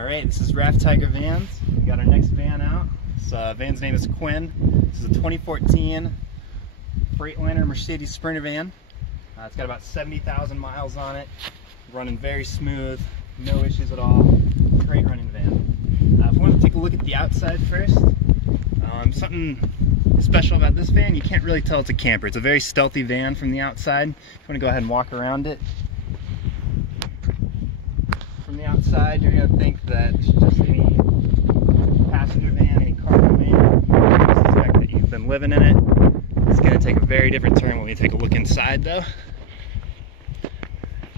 Alright, this is Raft Tiger Vans. We got our next van out. This van's name is Quinn. This is a 2014 Freightliner Mercedes Sprinter van. It's got about 70,000 miles on it. Running very smooth, no issues at all. Great running van. If we want to take a look at the outside first, something special about this van, you can't really tell it's a camper. It's a very stealthy van from the outside. If you want to go ahead and walk around it. From the outside, you're going to think that it's just any passenger van, any cargo van. You suspect that you've been living in it. It's going to take a very different turn when we take a look inside, though.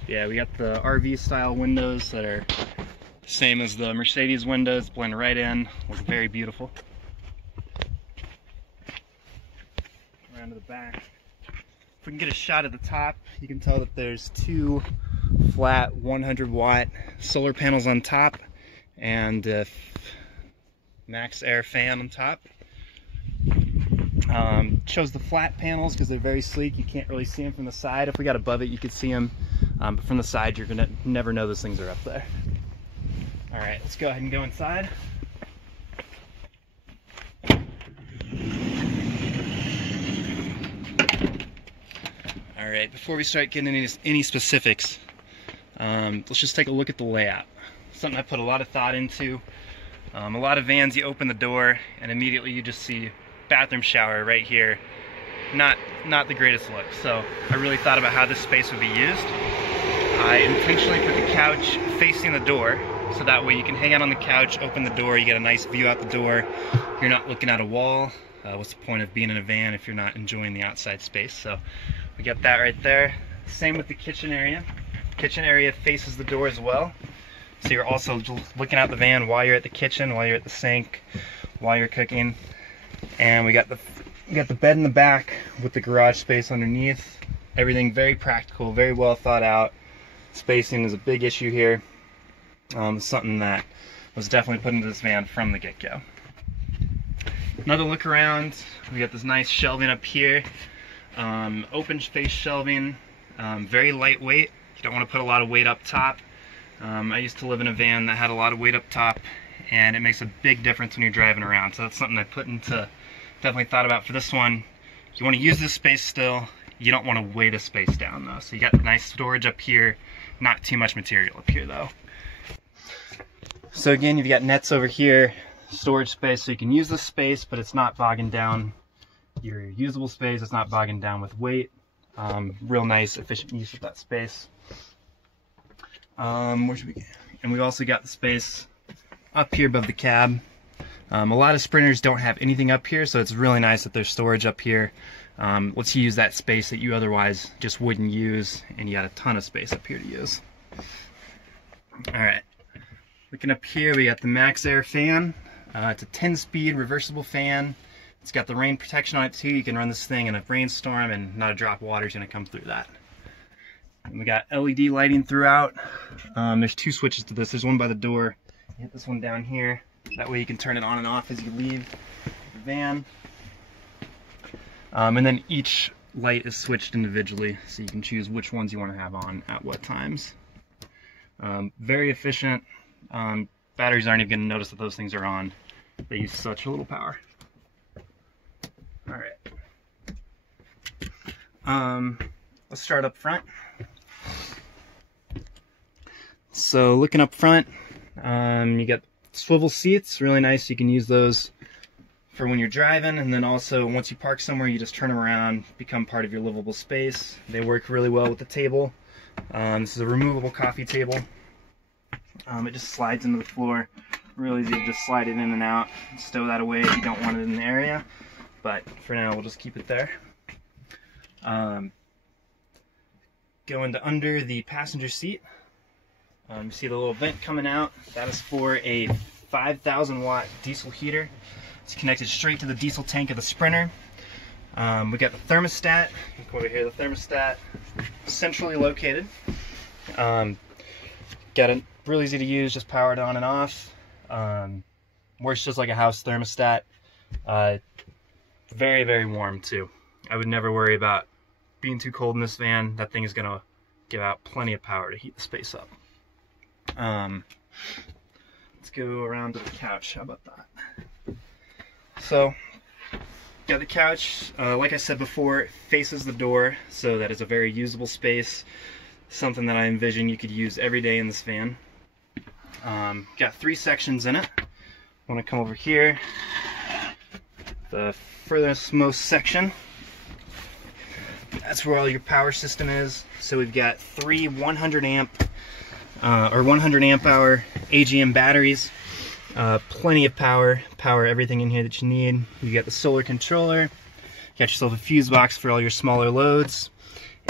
Yeah, we got the RV style windows that are the same as the Mercedes windows, blend right in. Look very beautiful. Around to the back. If we can get a shot at the top, you can tell that there's two flat 100-watt solar panels on top and a max air fan on top. Chose the flat panels because they're very sleek. You can't really see them from the side. If we got above it, you could see them, but from the side, you're gonna never know those things are up there. All right, let's go ahead and go inside. All right, before we start getting any specifics, let's just take a look at the layout. Something I put a lot of thought into. A lot of vans, you open the door and immediately you just see bathroom shower right here. Not the greatest look. So I really thought about how this space would be used. I intentionally put the couch facing the door, so that way you can hang out on the couch, open the door, you get a nice view out the door. You're not looking at a wall. What's the point of being in a van if you're not enjoying the outside space? So we got that right there. Same with the kitchen area. Kitchen area faces the door as well. So you're also looking out the van while you're at the kitchen, while you're at the sink, while you're cooking. And we got the bed in the back with the garage space underneath. Everything very practical, very well thought out. Spacing is a big issue here. Something that was definitely put into this van from the get-go. Another look around, we got this nice shelving up here. Open space shelving, very lightweight. You don't want to put a lot of weight up top. I used to live in a van that had a lot of weight up top, and it makes a big difference when you're driving around. So that's something I definitely thought about for this one. You want to use this space still. You don't want to weigh the space down though. So you got nice storage up here, not too much material up here though. So again, you've got nets over here, storage space, so you can use this space, but it's not bogging down your usable space. It's not bogging down with weight. Real nice, efficient use of that space. Where should we go? And we've also got the space up here above the cab. A lot of Sprinters don't have anything up here, so it's really nice that there's storage up here. Let's use that space that you otherwise just wouldn't use, and you got a ton of space up here to use. Alright, looking up here, we got the max air fan. It's a 10-speed reversible fan. It's got the rain protection on it too. You can run this thing in a rainstorm and not a drop of water is going to come through that. And we got LED lighting throughout. There's two switches to this. There's one by the door. You hit this one down here. That way you can turn it on and off as you leave the van. And then each light is switched individually, so you can choose which ones you want to have on at what times. Very efficient. Batteries aren't even going to notice that those things are on. They use such little power. Alright. Let's start up front. So looking up front, you got swivel seats, really nice. You can use those for when you're driving, and then also once you park somewhere, you just turn them around, become part of your livable space. They work really well with the table. This is a removable coffee table. It just slides into the floor. Really easy to just slide it in and out. Stow that away if you don't want it in the area, but for now we'll just keep it there. Go into under the passenger seat. You see the little vent coming out. That is for a 5,000-watt diesel heater. It's connected straight to the diesel tank of the Sprinter. We got the thermostat. Look over here, the thermostat, centrally located. Got it real easy to use, just power it on and off. Works just like a house thermostat. Very, very warm too. I would never worry about being too cold in this van. That thing is going to give out plenty of power to heat the space up. let's go around to the couch. How about that? So, got the couch, like I said before, it faces the door, so that is a very usable space. Something that I envision you could use every day in this van. Got 3 sections in it. I want to come over here. The furthest most section, that's where all your power system is. So we've got 3 100 amp or 100 amp hour AGM batteries. Plenty of power everything in here that you need. You got the solar controller, you got yourself a fuse box for all your smaller loads,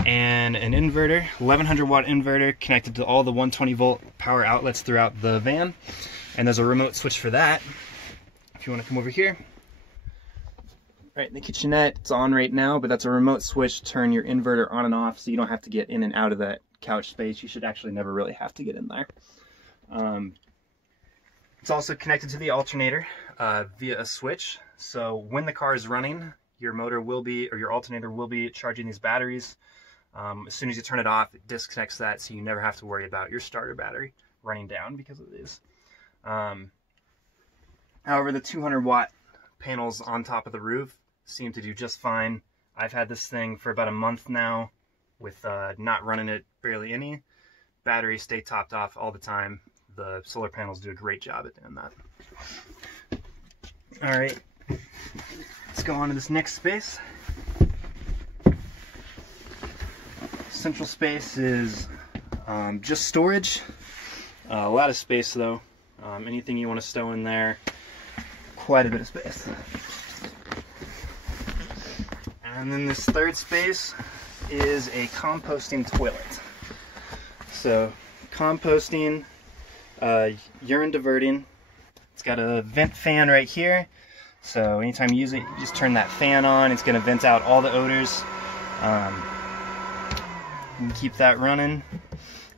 and an inverter, 1100 watt inverter connected to all the 120 volt power outlets throughout the van. And there's a remote switch for that. If you want to come over here, right in the kitchenette, it's on right now, but that's a remote switch to turn your inverter on and off, so you don't have to get in and out of that couch space. You should actually never really have to get in there. It's also connected to the alternator via a switch, so when the car is running, your motor will be, or your alternator will be charging these batteries. As soon as you turn it off, it disconnects that, so you never have to worry about your starter battery running down because of these. However, the 200 watt panels on top of the roof seem to do just fine. I've had this thing for about a month now with not running it barely any. Batteries stay topped off all the time. The solar panels do a great job at doing that. All right, let's go on to this next space. Central space is just storage. A lot of space though. Anything you want to stow in there, quite a bit of space. And then this third space is a composting toilet. So composting, urine diverting. It's got a vent fan right here. So anytime you use it, you just turn that fan on. It's going to vent out all the odors. You can keep that running.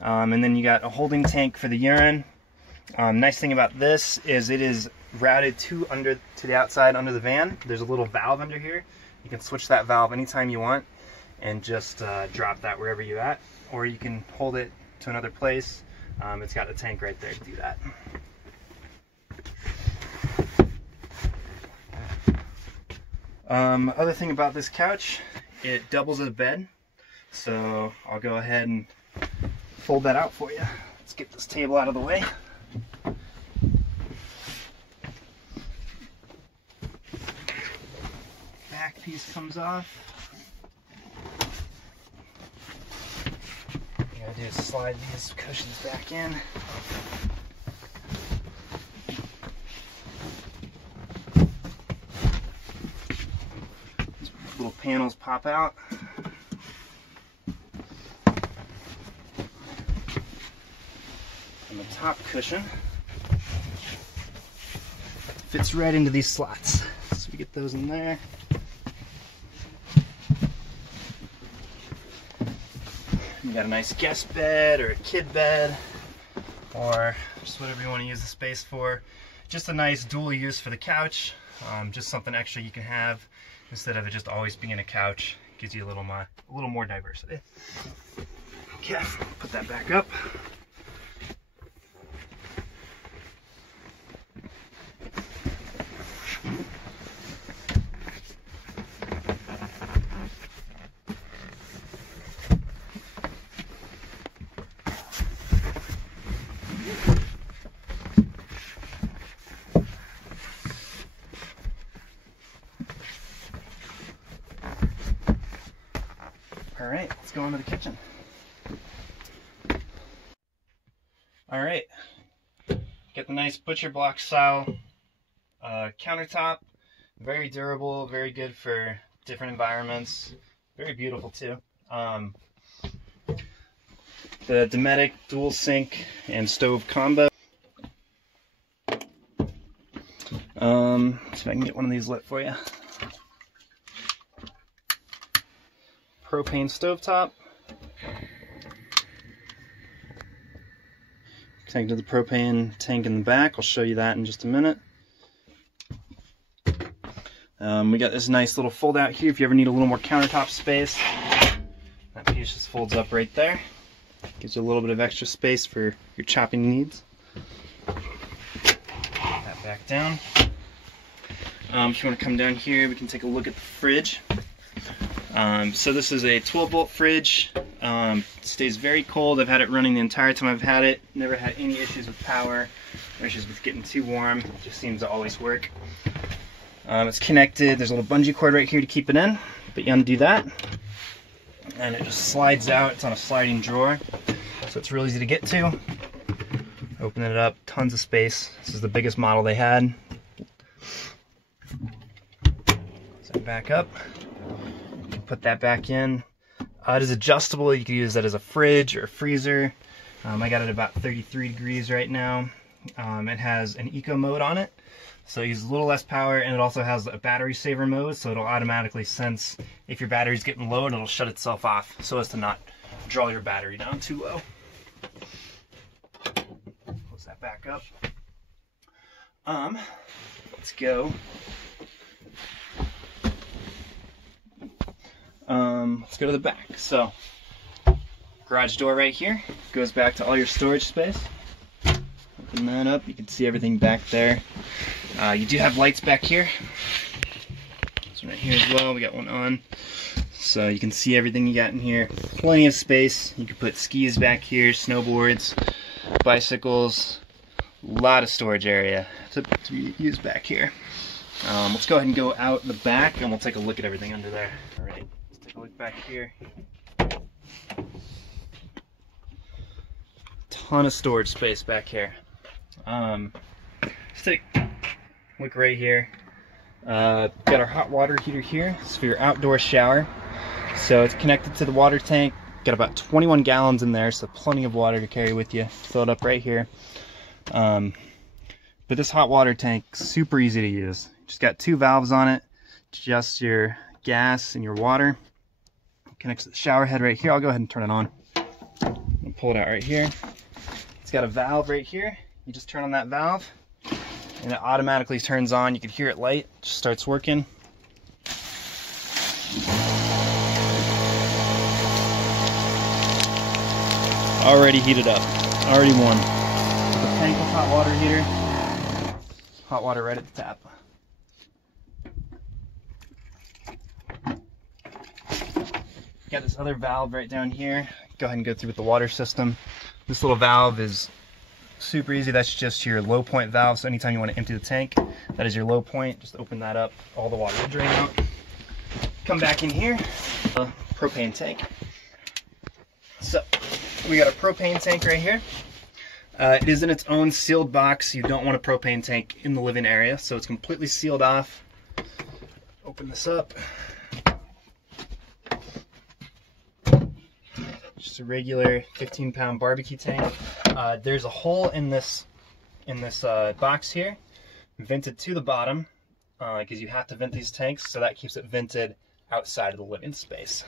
And then you got a holding tank for the urine. Nice thing about this is it is routed to the outside under the van. There's a little valve under here. You can switch that valve anytime you want and just drop that wherever you're at, or you can hold it to another place. It's got a tank right there to do that. Other thing about this couch, it doubles as a bed, so I'll go ahead and fold that out for you. Let's get this table out of the way. Back piece comes off. What you gotta do is slide these cushions back in. These little panels pop out. And the top cushion fits right into these slots. So we get those in there. You got a nice guest bed or a kid bed, or just whatever you want to use the space for. Just a nice dual use for the couch. Just something extra you can have instead of it just always being a couch. Gives you a little more diversity. Okay, put that back up. All right, let's go into the kitchen. All right, get the nice butcher block style countertop. Very durable, very good for different environments. Very beautiful too. The Dometic dual sink and stove combo. See if I can get one of these lit for you. Propane stovetop. Connected to the propane tank in the back. I'll show you that in just a minute. We got this nice little fold out here if you ever need a little more countertop space. That piece just folds up right there. Gives you a little bit of extra space for your chopping needs. back down. If you want to come down here, we can take a look at the fridge. So this is a 12-volt fridge. It stays very cold. I've had it running the entire time I've had it. Never had any issues with power, or issues with getting too warm. It just seems to always work. It's connected. There's a little bungee cord right here to keep it in, but you undo that, and it just slides out. It's on a sliding drawer, so it's real easy to get to. Open it up, tons of space. This is the biggest model they had. Set back up. You can put that back in. It is adjustable. You can use that as a fridge or a freezer. I got it about 33 degrees right now. It has an eco mode on it, so it uses a little less power, and it also has a battery saver mode, so it'll automatically sense if your battery's getting low, and it'll shut itself off so as to not draw your battery down too low. Close that back up. Let's go. Let's go to the back. So, garage door right here goes back to all your storage space. Open that up, you can see everything back there. You do have lights back here. This one right here as well, we got one on. So you can see everything you got in here. Plenty of space. You can put skis back here, snowboards, bicycles. A lot of storage area to use back here. Let's go ahead and go out the back and we'll take a look at everything under there. All right, let's take a look back here. Ton of storage space back here. Let's take a look right here. Got our hot water heater here. It's for your outdoor shower. So it's connected to the water tank. Got about 21 gallons in there, so plenty of water to carry with you. Fill it up right here. But this hot water tank, super easy to use. Just got 2 valves on it, just your gas and your water. Connects to the shower head right here. I'll go ahead and turn it on. I'll pull it out right here. It's got a valve right here. You just turn on that valve and it automatically turns on. You can hear it light, just starts working. Already heated up, already warm. The tankless hot water heater, hot water right at the tap. Got this other valve right down here. Go ahead and go through with the water system. This little valve is super easy. That's just your low point valve. So anytime you want to empty the tank, that is your low point. Just open that up. All the water will drain out. Come back in here. Propane tank. So we got a propane tank right here. It is in its own sealed box. You don't want a propane tank in the living area, so it's completely sealed off. Open this up. Just a regular 15-pound barbecue tank. There's a hole in this box here, vented to the bottom, because you have to vent these tanks, so that keeps it vented outside of the living space.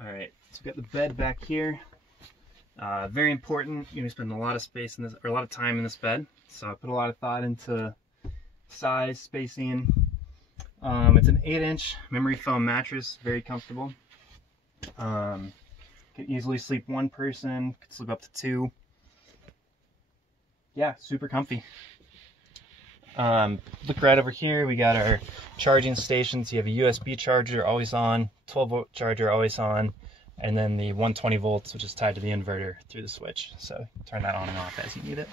Alright, so we've got the bed back here. Very important. You're going to spend a lot of space in this, or a lot of time in this bed. So I put a lot of thought into size, spacing. It's an 8-inch memory foam mattress, very comfortable. Can easily sleep one person, could sleep up to 2. Yeah, super comfy. Look right over here, we got our charging stations. You have a USB charger, always on, 12-volt charger, always on, and then the 120 volts, which is tied to the inverter through the switch. So turn that on and off as you need it.